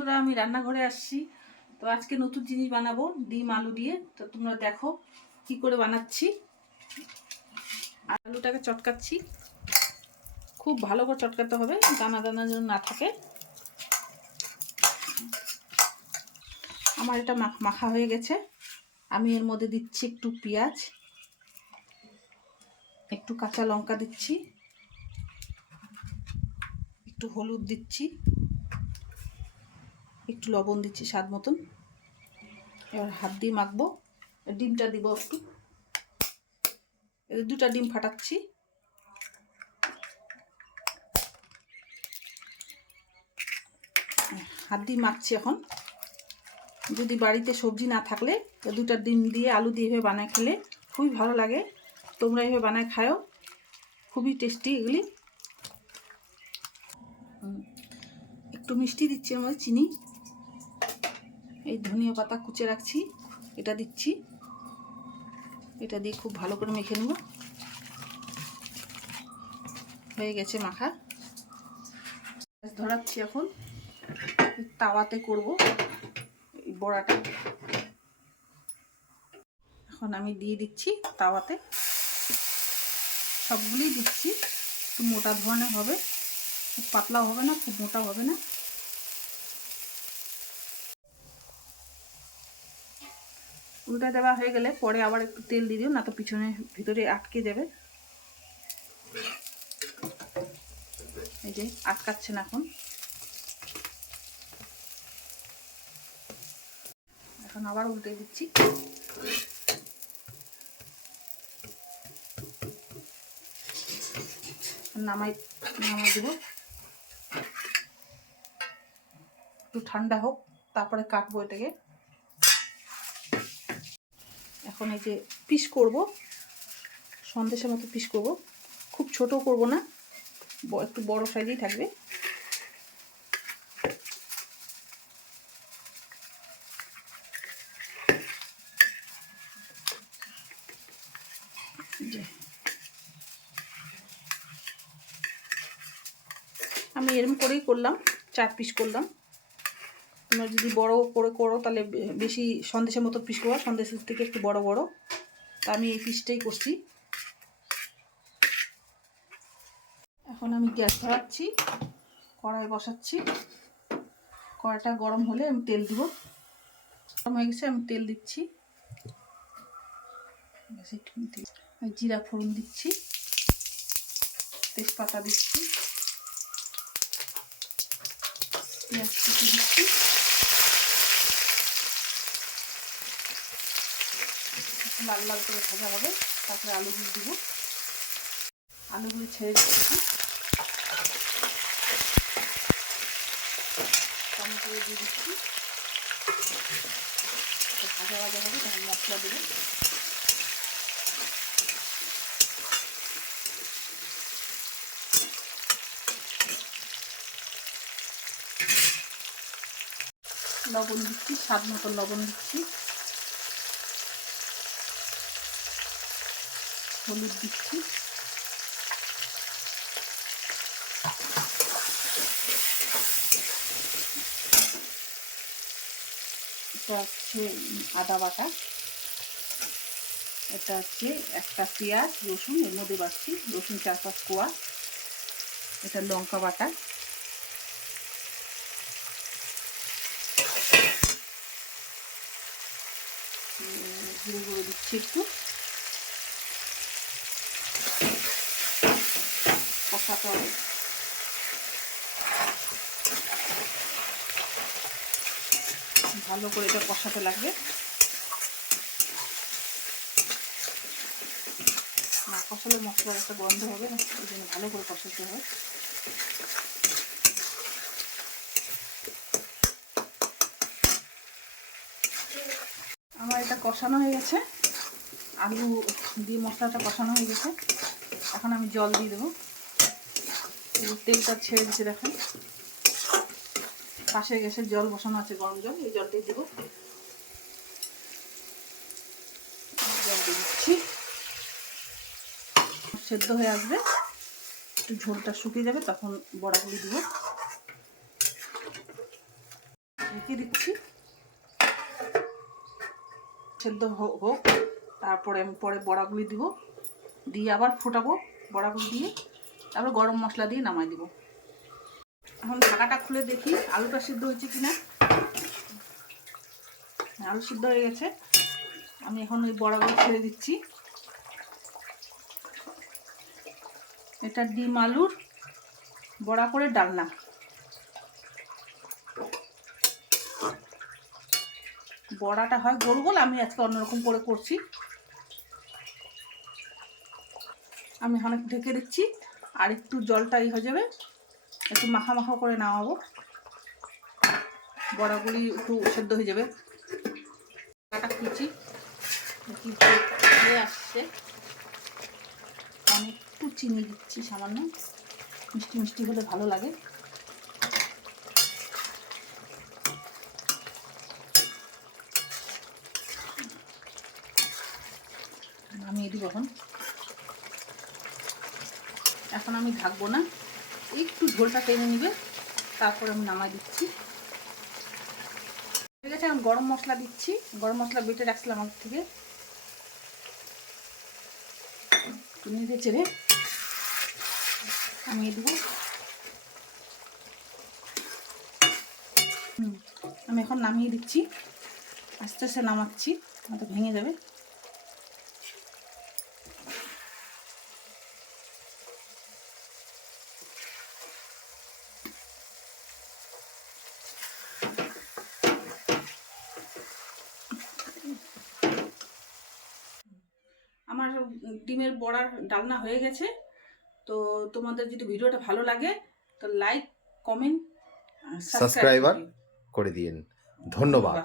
বন্ধুরা, আমি রান্নাঘরে আসছি। তো আজকে নতুন জিনিস বানাবো ডিম আলু দিয়ে। তো তোমরা দেখো কি করে বানাচ্ছি। আলুটাকে চটকাচ্ছি, খুব ভালো করে চটকাতে হবে, দানা দানা যেন না থাকে। আমার এটা মাখা হয়ে গেছে। আমি এর মধ্যে দিচ্ছি একটু পেঁয়াজ, একটু কাঁচা লঙ্কা দিচ্ছি, একটু হলুদ দিচ্ছি, একটু লবণ দিচ্ছি স্বাদ মতন। এবার হাত দিয়ে মাখবো। ডিমটা দিব একটু, দুটা ডিম ফাটাচ্ছি। হাত দিয়ে মাখছি। এখন যদি বাড়িতে সবজি না থাকলে দুটা ডিম দিয়ে আলু দিয়ে এভাবে বানায় খেলে খুবই ভালো লাগে। তোমরা এভাবে বানায় খাও, খুবই টেস্টি এগুলি। একটু মিষ্টি দিচ্ছি, এর মধ্যে চিনি, এই ধনিয়া পাতা কুচে রাখছি, এটা দিচ্ছি। এটা দিয়ে খুব ভালো করে মেখে নেব। হয়ে গেছে মাখা। ধরাচ্ছি, এখন তাওয়াতে করব এই বড়াটা। এখন আমি দিয়ে দিচ্ছি তাওয়াতে, সবগুলি দিচ্ছি। একটু মোটা ধরনের হবে, খুব পাতলাও হবে না, খুব মোটা হবে না। উল্টা দেওয়া হয়ে গেলে পরে আবার একটু তেল দিয়ে দিও, না তো পিছনে ভিতরে আটকে যাবে। এই যে আটকাচ্ছে না। এখন আবার উল্টে দিচ্ছি। নামাই দেব, একটু ঠান্ডা হোক, তারপরে কাটবো এটাকে। এখন এই যে পিস করব, সন্দেশের মতো পিস করব, খুব ছোট করব না, একটু বড় সাইজেই থাকবে। আমি এরকম করেই করলাম, 4 পিস করলাম। তোমরা যদি বড় করে করো তাহলে বেশি সন্দেশের মতো পিস করো, সন্দেশের থেকে একটু বড় বড়। তা আমি এই পিসটাই করছি। এখন আমি গ্যাস ধরাচ্ছি, কড়াই বসাচ্ছি। কড়াইটা গরম হলে আমি তেল দিব। গরম হয়ে গেছে, আমি তেল দিচ্ছি। জিরা ফোড়ন দিচ্ছি, তেজপাতা দিচ্ছি, পেঁয়াজ কুচি দিচ্ছি। লাল লাল করে ভাজা হবে, তারপরে আলুগুলো দিব। আলুগুলো ছেড়ে দিচ্ছি, টমেটো দিয়ে দিচ্ছি। ভাজা ভাজা হবে, তখন মশলা দেবো। লবণ দিচ্ছি, স্বাদ মতো লবণ দিচ্ছি, হলুদ দিচ্ছি, এটা হচ্ছে আদা বাটা, এটা হচ্ছে একটা পেঁয়াজ রসুন এর মধ্যে বাড়ছি, রসুন 4-5 কোয়া, এটা লঙ্কা বাটা, জিরে গুঁড়ো দিচ্ছি একটু। কষাতে হবে, ভালো করে এটা কষাতে লাগবে। না কষালে মশলার একটা গন্ধ হবে, ওই জন্য ভালো করে কষাতে হবে। আমার এটা কষানো হয়ে গেছে, আলু দিয়ে মশলাটা কষানো হয়ে গেছে। এখন আমি জল দিয়ে দেবো। তেলটা ছেড়ে দিচ্ছে, দেখেন পাশে গ্যাসের জল বসানো আছে, গরম জল, এই জলটাই দেবো। জল দিয়ে দিচ্ছি, সেদ্ধ হয়ে আসবে, একটু ঝোলটা শুকিয়ে যাবে, তখন বড়াগুলি দিব। ঢেকে দিচ্ছি, সেদ্ধ হোক। তারপরে আমি পরে বড়াগুলি দিব, দিয়ে আবার ফোটাবো বড়াগুলি দিয়ে, তারপর গরম মশলা দিয়ে নামাই দিব। এখন ঢাকাটা খুলে দেখি আলুটা সিদ্ধ হয়েছে কিনা। আলু সিদ্ধ হয়ে গেছে। আমি এখন ওই বড়াগুলো ছেড়ে দিচ্ছি। এটা ডিম আলুর বড়া করে ডালনা। বড়াটা হয় গোল গোল, আমি আজকে অন্যরকম করে করছি। আমি এখন ঢেকে দিচ্ছি, আর একটু জলটা হয়ে যাবে, একটু মাখা মাখা করে নামাবো, বড়াগুলি একটু সেদ্ধ হয়ে যাবে। কাটা খুঁচি হয়ে আসছে, আমি একটু চিনি দিচ্ছি সামান্য, মিষ্টি মিষ্টি হলে ভালো লাগে। নামিয়ে দিব এখন আমি ঢাকবো না, একটু ঝোলটা টেনে নিবে, তারপরে আমি নামাই দিচ্ছি। ঠিক আছে, আমি গরম মশলা দিচ্ছি, গরম মশলা বেটে রাখছিলাম আগে থেকে, নেড়ে চেড়ে নামিয়ে দিব। আমি এখন নামিয়ে দিচ্ছি, আস্তে আস্তে নামাচ্ছি, তো ভেঙে যাবে। আমার ডিমের বড়ার ডালনা হয়ে গেছে। তো তোমাদের যদি ভিডিওটা ভালো লাগে তো লাইক, কমেন্ট, সাবস্ক্রাইবার করে দিন। ধন্যবাদ।